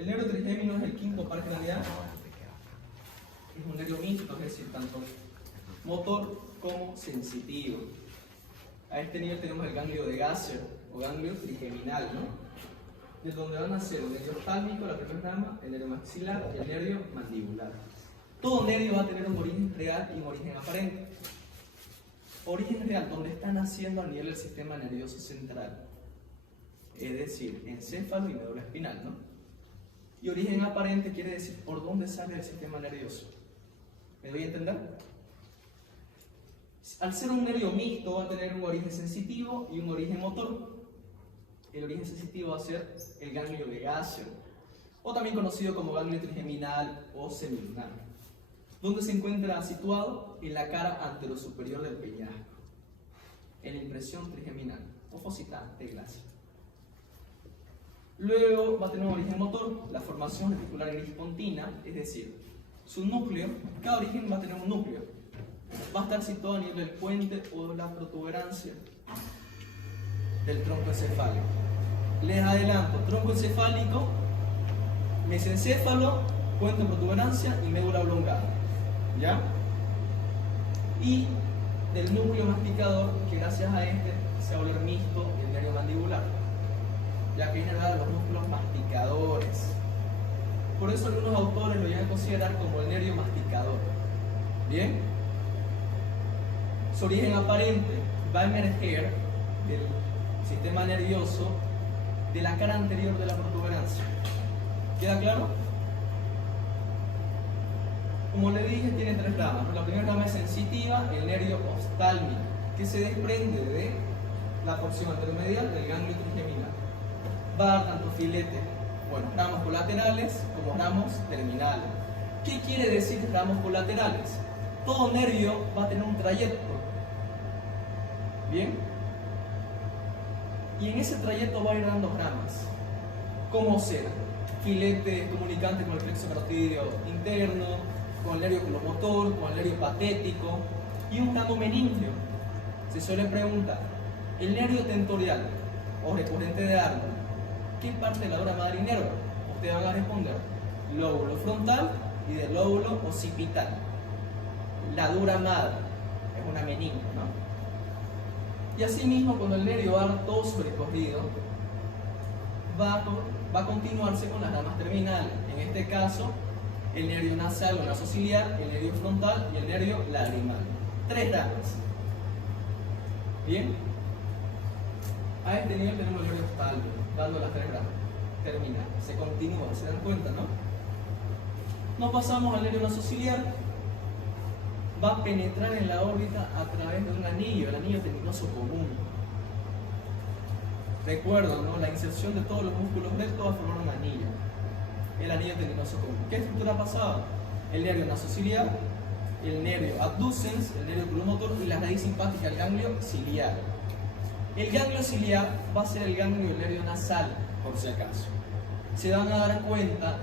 El nervio trigémino es el quinto par craneal. Es un nervio mixto, es decir, tanto motor como sensitivo. A este nivel tenemos el ganglio de Gasser o ganglio trigeminal, ¿no? De donde van a ser el nervio oftálmico, la primera rama, el nervio maxilar y el nervio mandibular. Todo nervio va a tener un origen real y un origen aparente. Origen real, donde está naciendo a nivel del sistema nervioso central, es decir, encéfalo y médula espinal, ¿no? Y origen aparente quiere decir por dónde sale el sistema nervioso. ¿Me doy a entender? Al ser un nervio mixto va a tener un origen sensitivo y un origen motor. El origen sensitivo va a ser el ganglio de Gasser, o también conocido como ganglio trigeminal o semilunar, donde se encuentra situado en la cara anterosuperior del peñasco, en la impresión trigeminal o fosita de Glaser. Luego va a tener un origen motor, la formación reticular gris pontina, es decir, su núcleo, cada origen va a tener un núcleo. Va a estar situado a nivel del puente o la protuberancia del tronco encefálico. Les adelanto, tronco encefálico, mesencéfalo, puente protuberancia y médula oblongada. ¿Ya? Y del núcleo masticador, que gracias a este se va a volver mixto el nervio mandibular, ya que viene dado los músculos masticadores. Por eso algunos autores lo llegan a considerar como el nervio masticador. ¿Bien? Su origen aparente va a emerger del sistema nervioso de la cara anterior de la protuberancia. ¿Queda claro? Como le dije, tiene tres ramas. La primera rama es sensitiva, el nervio oftálmico, que se desprende de la porción anteromedial del ganglio trigeminal. Va a dar tanto filete, ramos colaterales como ramos terminales. ¿Qué quiere decir ramos colaterales? Todo nervio va a tener un trayecto. ¿Bien? Y en ese trayecto va a ir dando ramas. ¿Cómo será? Filete comunicante con el plexo carotídeo interno, con el nervio oculomotor, con el nervio patético y un ramo meningio. Se suele preguntar, el nervio tentorial o recurrente de árbol, ¿qué parte de la dura madre inerva? Ustedes van a responder lóbulo frontal y del lóbulo occipital. La dura madre es una meninge, ¿no? Y asimismo, cuando el nervio va a dar todo su recorrido, va a continuarse con las ramas terminales. En este caso, el nervio nasal o nasociliar, el nervio frontal y el nervio lagrimal. Tres ramas. ¿Bien? A este nivel tenemos el nervio oftálmico, dando las tres ramas terminales. Se continúa, ¿se dan cuenta, no? Nos pasamos al nervio nasociliar. Va a penetrar en la órbita a través de un anillo, el anillo tendinoso común. Recuerdo, ¿no? La inserción de todos los músculos rectos va a formar un anillo, el anillo tendinoso común. ¿Qué estructura pasaba? El nervio nasociliar, el nervio abducens, el nervio oculomotor y la raíz simpática, el ganglio ciliar. El ganglio ciliar va a ser el ganglio del nervio nasal, por si acaso. Se van a dar cuenta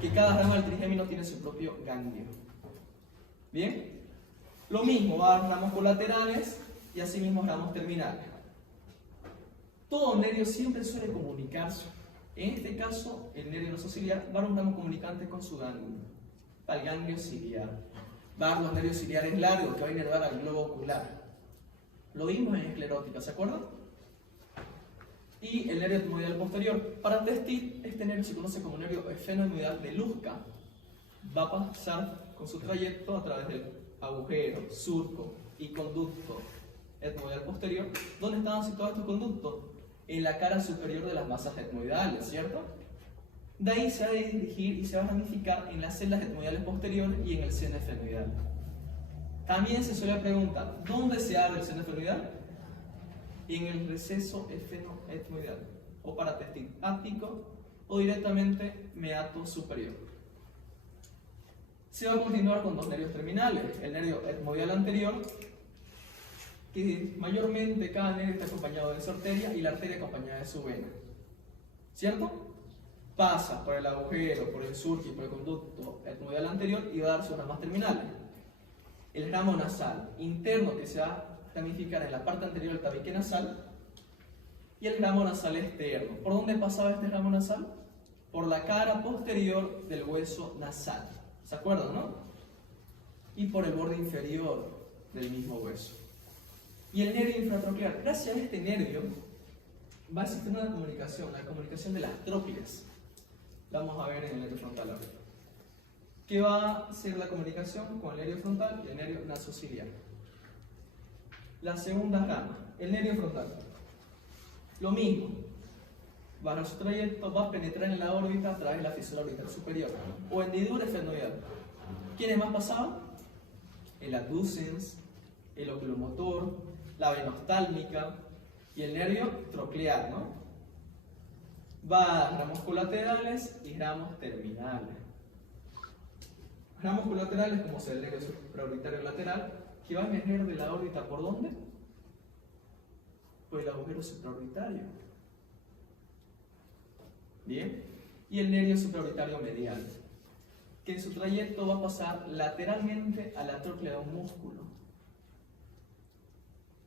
que cada rama del trigémino tiene su propio ganglio. ¿Bien? Lo mismo, va a dar ramos colaterales y asimismo ramos terminales. Todo nervio siempre suele comunicarse. En este caso, el nervio nasociliar va a dar un ramo comunicante con su ganglio, el ganglio ciliar. Va a dar los nervios ciliares largos que va a inervar al globo ocular. Lo vimos en esclerótica, ¿se acuerdan? Y el nervio etmoidal posterior. Para testir, este nervio se conoce como nervio esfenoidal de Luska. Va a pasar con su trayecto a través del agujero, surco y conducto etmoidal posterior. ¿Dónde estaban situados estos conductos? En la cara superior de las masas etmoidales, ¿cierto? De ahí se va a dirigir y se va a ramificar en las celdas etmoidales posteriores y en el seno esfenoidal. También se suele preguntar, ¿dónde se abre el seno esfenoidal? En el receso esfenoetmoidal, o para testir áptico o directamente meato superior. Se va a continuar con dos nervios terminales, el nervio etmoidal anterior, que mayormente cada nervio está acompañado de su arteria y la arteria acompañada de su vena. ¿Cierto? Pasa por el agujero, por el surco y por el conducto etmoidal anterior y va a dar sus ramas terminales. El ramo nasal interno que se va a ramificar en la parte anterior del tabique nasal y el ramo nasal externo. ¿Por dónde pasaba este ramo nasal? por la cara posterior del hueso nasal. ¿Se acuerdan, no? Y por el borde inferior del mismo hueso. Y el nervio infratroquear. Gracias a este nervio va a existir una comunicación, la comunicación de las trócleas. La vamos a ver en el nervio frontal ahora. ¿Qué va a ser la comunicación con el nervio frontal y el nervio nasociliar? La segunda rama, el nervio frontal. Lo mismo. Para su trayecto va a penetrar en la órbita a través de la fisura orbital superior o hendidura esfenoidal. ¿Quiénes más pasaban? El adducens, el oculomotor, la vena oftálmica y el nervio troclear, ¿no? Va a ramos colaterales y ramos terminales. Ramos colaterales como sea el nervio supraorbitario lateral, que va a emerger de la órbita ¿por dónde? Por el agujero supraorbitario. Bien. Y el nervio supraorbitario medial, que en su trayecto va a pasar lateralmente a la tróclea de un músculo,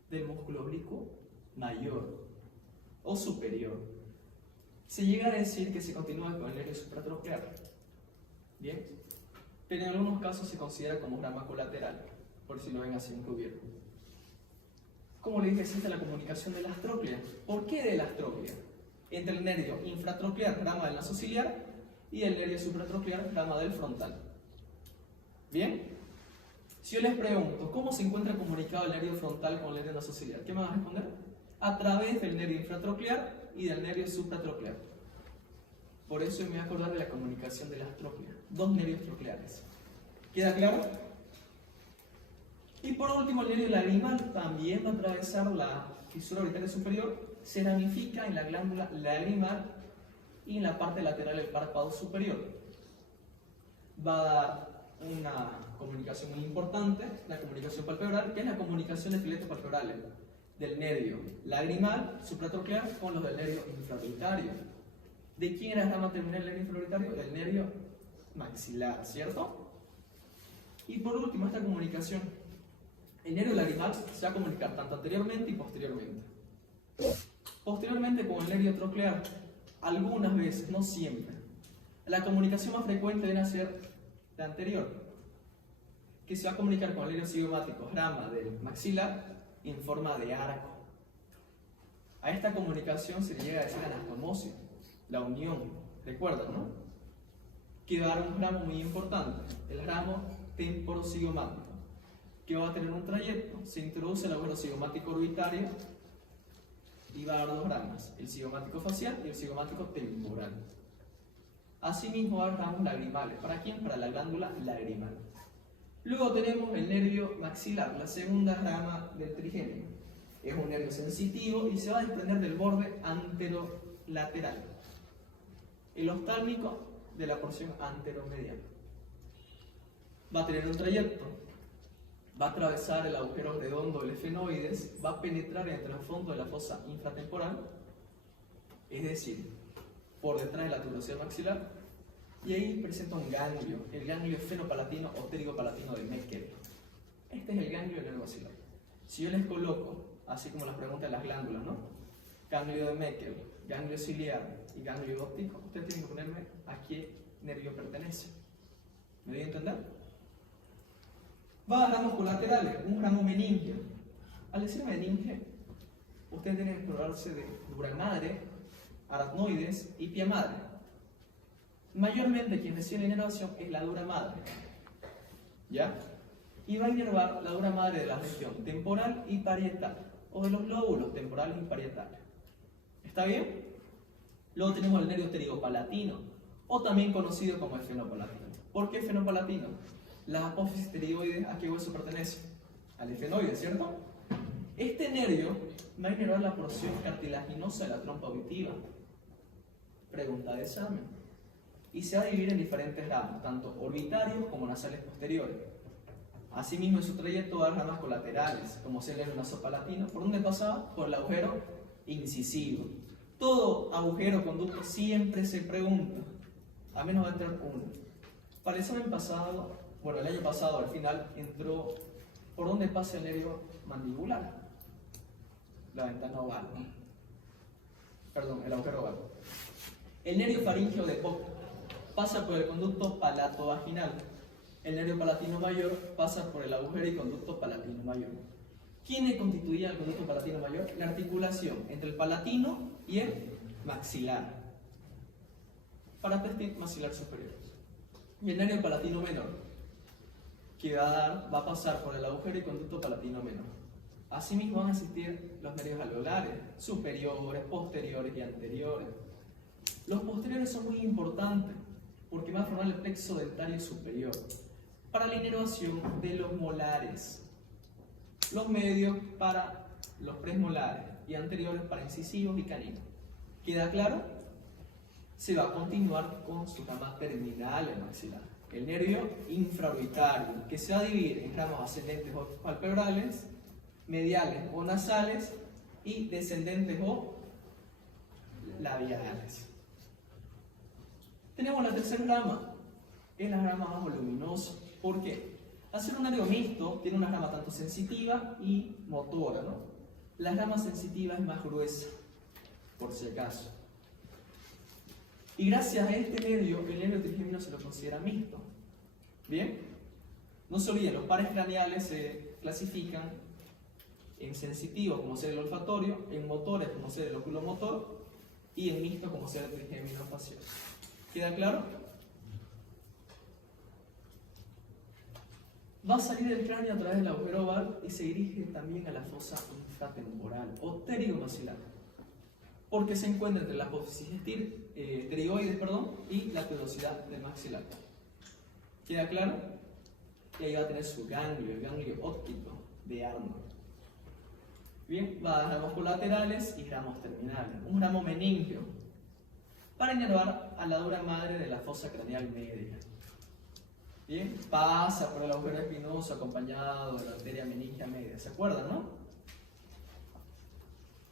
del músculo oblicuo mayor o superior. Se llega a decir que se continúa con el nervio supratroquear. Bien. Pero en algunos casos se considera como rama colateral, por si lo ven así encubierto. Como le dije, existe la comunicación de las trócleas. ¿Por qué de las trócleas? Entre el nervio infratroquear, rama del nasociliar, y el nervio supratroquear, rama del frontal. ¿Bien? Si yo les pregunto, ¿cómo se encuentra comunicado el nervio frontal con el nervio nasociliar? ¿Qué me van a responder? A través del nervio infratroquear y del nervio supratroquear. Por eso me voy a acordar de la comunicación de las trócleas. Dos nervios trocleares. ¿Queda claro? Y por último, el nervio lagrimal también va a atravesar la fisura orbitaria superior, se ramifica en la glándula lagrimal y en la parte lateral del párpado superior. Va a dar una comunicación muy importante, la comunicación palpebral, que es la comunicación de filetos palpebrales del nervio lagrimal supratroquear con los del nervio infraorbitario. ¿De quién era la rama terminal del nervio infraorbitario? Del nervio maxilar, ¿cierto? Y por último, esta comunicación. El nervio lagrimal se va a comunicar tanto anteriormente y posteriormente. Posteriormente con el nervio troclear, algunas veces, no siempre. La comunicación más frecuente debe ser la anterior, que se va a comunicar con el nervio cigomático, rama del maxilar, en forma de arco. A esta comunicación se le llega a decir anastomosis, la unión, recuerdan, ¿no? Que va a dar un ramo muy importante, el ramo temporocigomático, que va a tener un trayecto. Se introduce el agujero cigomático orbitario y va a dar dos ramas, el cigomático facial y el cigomático temporal. Asimismo va a dar ramos lagrimales. ¿Para quién? Para la glándula lagrimal. Luego tenemos el nervio maxilar, la segunda rama del trigémino. Es un nervio sensitivo y se va a desprender del borde anterolateral. El oftálmico de la porción anteromedial. Va a tener un trayecto. Va a atravesar el agujero redondo del esfenoides, va a penetrar entre el fondo de la fosa infratemporal, es decir, por detrás de la tuberosidad maxilar, y ahí presenta un ganglio, el ganglio fenopalatino o pterigopalatino de Meckel. Este es el ganglio del maxilar. Si yo les coloco, así como las preguntas de las glándulas, ¿no? Ganglio de Meckel, ganglio ciliar y ganglio óptico, ustedes tienen que ponerme a qué nervio pertenece. ¿Me doy a entender? Va a ramos colaterales, un ramo meningio. Al decir meninge, ustedes tienen que explorarse de dura madre, aracnoides y pia madre. Mayormente quien recibe la inervación es la dura madre. ¿Ya? Y va a inervar la dura madre de la región temporal y parietal, o de los lóbulos temporales y parietales. ¿Está bien? Luego tenemos el nervio pterigopalatino, o también conocido como el fenopalatino. ¿Por qué fenopalatino? La apófisis pterigoide, ¿a qué hueso pertenece? Al esfenoide, ¿cierto? Este nervio va a inervar la porción cartilaginosa de la trompa auditiva. Pregunta de examen. Y se va a dividir en diferentes ramas, tanto orbitarios como nasales posteriores. Asimismo, en su trayecto va a dar ramas colaterales, como ser el nervio nasopalatino. ¿Por dónde pasaba? Por el agujero incisivo. Todo agujero conducto siempre se pregunta, a menos va a entrar uno. Para el examen pasado, bueno, el año pasado al final entró por dónde pasa el nervio mandibular, la ventana oval, perdón, el agujero oval. El nervio faríngeo de boca pasa por el conducto palato-vaginal. El nervio palatino mayor pasa por el agujero y conducto palatino mayor. ¿Quién constituía el conducto palatino mayor? La articulación entre el palatino y el maxilar. Parátesis maxilar superior. Y el nervio palatino menor, que va a pasar por el agujero y conducto palatino menor. Asimismo van a existir los nervios alveolares, superiores, posteriores y anteriores. Los posteriores son muy importantes porque van a formar el plexo dentario superior para la inervación de los molares, los medios para los premolares y anteriores para incisivos y caninos. ¿Queda claro? Se va a continuar con su rama terminal en maxilar. El nervio infraorbitario, que se va a dividir en ramas ascendentes o palpebrales, mediales o nasales y descendentes o labiales. Tenemos la tercera rama, es la rama más voluminosa. ¿Por qué? Al ser un nervio mixto, tiene una rama tanto sensitiva y motora, ¿no? La rama sensitiva es más gruesa, por si acaso. Y gracias a este nervio, el nervio trigémino se lo considera mixto. ¿Bien? No se olviden, los pares craneales se clasifican en sensitivos como ser el olfatorio, en motores como ser el oculomotor y en mixto como ser el trigémino facial. ¿Queda claro? Va a salir del cráneo a través del agujero oval y se dirige también a la fosa infratemporal o pterigomaxilar, porque se encuentra entre la apófisis pterigoides y la tuberosidad del maxilar. ¿Queda claro? Y ahí va a tener su ganglio, el ganglio óptico de Arnold. Bien, va a dar ramos colaterales y ramos terminales. Un ramo meningio para inervar a la dura madre de la fosa craneal media. Bien, pasa por el agujero espinoso acompañado de la arteria meningia media. ¿Se acuerdan, no?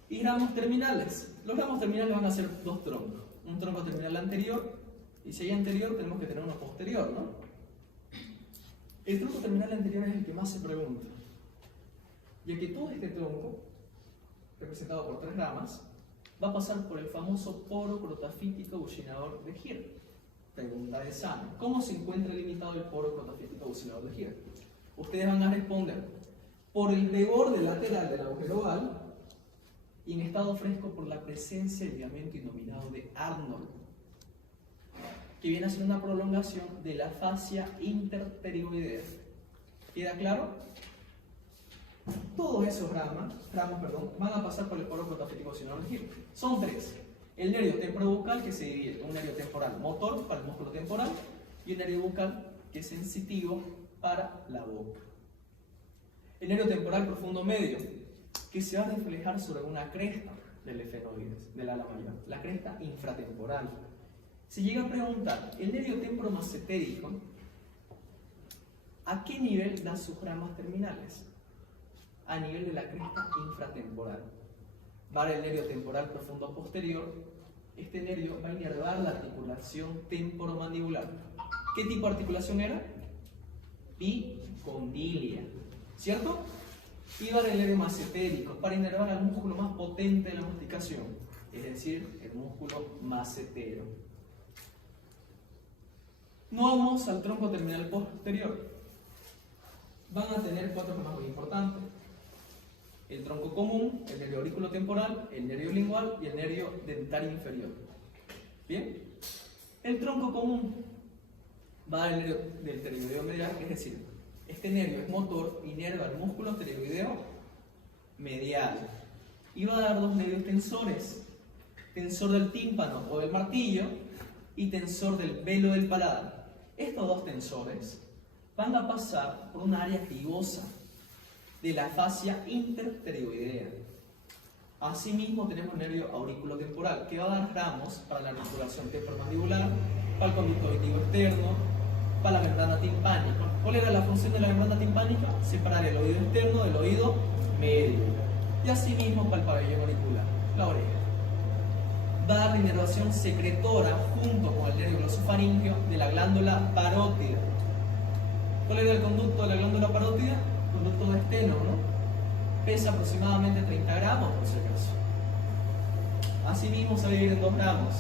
Y ramos terminales. Los ramos terminales van a ser dos troncos. Un tronco terminal anterior, y si hay anterior tenemos que tener uno posterior, ¿no? El tronco terminal anterior es el que más se pregunta, ya que todo este tronco, representado por tres ramas, va a pasar por el famoso poro crotafítico buccinador de Hirth. Pregunta de examen: ¿cómo se encuentra limitado el poro crotafítico buccinador de Hirth? Ustedes van a responder por el borde lateral del agujero oval y en estado fresco por la presencia del ligamento innominado de Arnold, que viene a ser una prolongación de la fascia interpterigoidea. ¿Queda claro? Todos esos ramos van a pasar por el poro crotafítico buccinador de Hirth. Son tres: el nervio temporobucal, que se divide en un nervio temporal motor para el músculo temporal y un nervio bucal que es sensitivo para la boca. El nervio temporal profundo medio, que se va a reflejar sobre una cresta del efenoides, del ala mayor, la cresta infratemporal. Se llega a preguntar, ¿el nervio temporomacetérico a qué nivel da sus ramas terminales? A nivel de la cresta infratemporal. Va el nervio temporal profundo posterior. Este nervio va a inervar la articulación temporomandibular. ¿Qué tipo de articulación era? Bicondilia, ¿cierto? Y va el nervio macetérico para inervar al músculo más potente de la masticación, es decir, el músculo macetero. No vamos al tronco terminal posterior. Van a tener cuatro ramas muy importantes: el tronco común, el nervio auriculotemporal, el nervio lingual y el nervio dentario inferior. Bien, el tronco común va al nervio del pterigoideo medial, es decir, este nervio es motor, inerva el músculo pterigoideo medial y va a dar dos nervios tensores: tensor del tímpano o del martillo y tensor del velo del paladar. Estos dos tensores van a pasar por una área gibosa de la fascia interpterigoidea. Asimismo tenemos el nervio auriculotemporal, que va a dar ramos para la articulación temporomandibular, para el conducto auditivo externo, para la membrana timpánica. ¿Cuál era la función de la membrana timpánica? Separar el oído externo del oído medio. Y asimismo para el pabellón auricular, la oreja. Va a dar la inervación secretora junto con el nervio glosofaríngeo de la glándula parótida. ¿Cuál era el conducto de la glándula parótida? Conducto de esteno, ¿no? Pesa aproximadamente 30 gramos, por si acaso. Asimismo se va a dividir en dos ramos,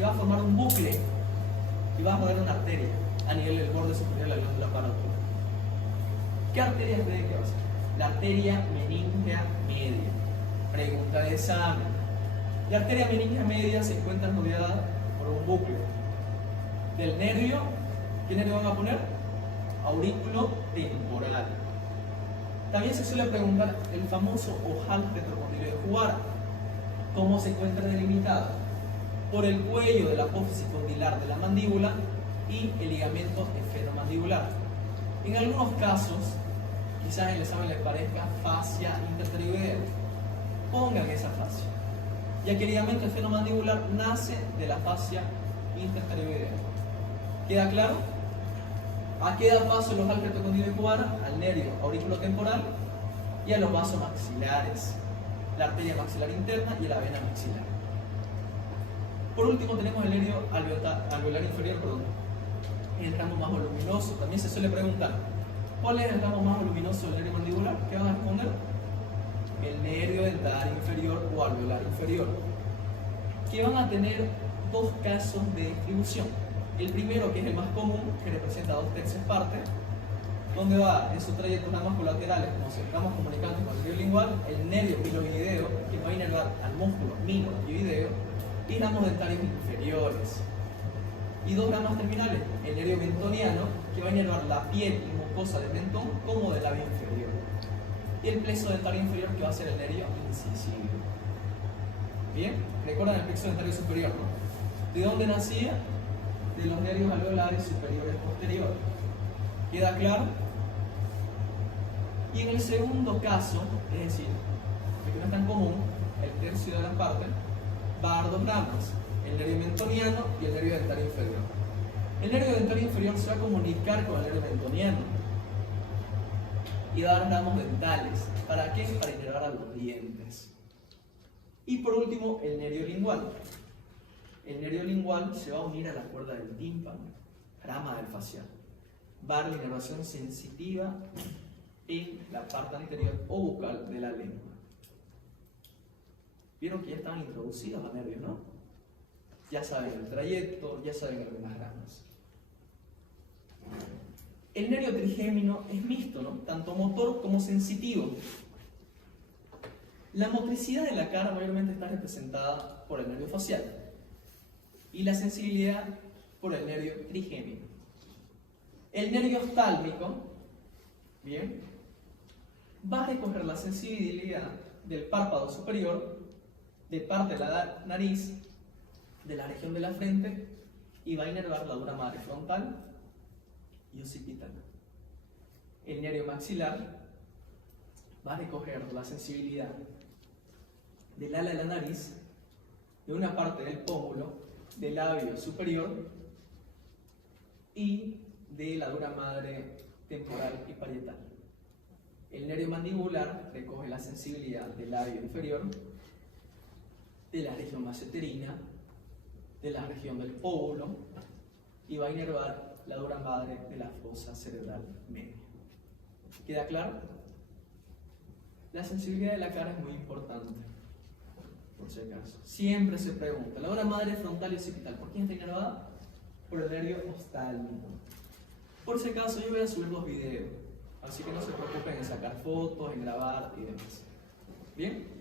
que va a formar un bucle y va a rodear una arteria a nivel del borde superior de la glándula parótida. ¿Qué arteria cree que va a ser? La arteria meningea media. Pregunta de examen. La arteria meningea media se encuentra rodeada por un bucle del nervio. ¿Qué nervio van a poner? Aurículo temporal. También se suele preguntar el famoso ojal retrocondilo de Jugara. ¿Cómo se encuentra delimitado? Por el cuello de la apófisis condilar de la mandíbula y el ligamento esfenomandibular. En algunos casos, quizás en el examen les parezca fascia interpterioidea. Pongan esa fascia, ya que el ligamento esfenomandibular nace de la fascia interpterioidea. ¿Queda claro? ¿A qué da paso el ojal retrocondilo de Jugara? Al nervio auriculotemporal y a los vasos maxilares, la arteria maxilar interna y la vena maxilar. Por último tenemos el nervio alveolar inferior, el ramo más voluminoso. También se suele preguntar, ¿cuál es el ramo más voluminoso del nervio mandibular? ¿Qué van a responder? El nervio dentario inferior o alveolar inferior, que van a tener dos casos de distribución. El primero, que es el más común, que representa 2/3 partes, donde va en su trayecto ramas colaterales, como si ramos comunicantes con el nervio lingual, el nervio miloideo, que va a inervar al músculo miloideo, y ramos dentarios inferiores. Y dos ramas terminales, el nervio mentoniano, que va a inervar la piel y mucosa del mentón como del labio inferior. Y el plexo dentario inferior, que va a ser el nervio incisivo. Bien, recuerdan el plexo dentario superior, ¿no? ¿De dónde nacía? De los nervios alveolares superiores posteriores. ¿Queda claro? Y en el segundo caso, es decir, el que no es tan común, el tercio de la parte, va a dar dos ramas, el nervio mentoniano y el nervio dentario inferior. El nervio dentario inferior se va a comunicar con el nervio mentoniano y va a dar ramos dentales. ¿Para qué? Para inervar a los dientes. Y por último, el nervio lingual. El nervio lingual se va a unir a la cuerda del tímpano, rama del facial. Va a dar la inervación sensitiva en la parte anterior o bucal de la lengua. Vieron que ya estaban introducidos los nervios, ¿no? Ya saben el trayecto, ya saben algunas ramas. El nervio trigémino es mixto, ¿no? Tanto motor como sensitivo. La motricidad de la cara mayormente está representada por el nervio facial y la sensibilidad por el nervio trigémino. El nervio oftálmico, bien, va a recoger la sensibilidad del párpado superior, de parte de la nariz, de la región de la frente, y va a inervar la dura madre frontal y occipital. El nervio maxilar va a recoger la sensibilidad del ala de la nariz, de una parte del pómulo, del labio superior y de la dura madre temporal y parietal. El nervio mandibular recoge la sensibilidad del labio inferior, de la región masseterina, de la región del pómulo, y va a inervar la dura madre de la fosa cerebral media. ¿Queda claro? La sensibilidad de la cara es muy importante, por si acaso. Siempre se pregunta, la dura madre frontal y occipital, ¿por quién está inervada? Por el nervio oftálmico. Por si acaso, yo voy a subir los videos, así que no se preocupen en sacar fotos, en grabar y demás. ¿Bien?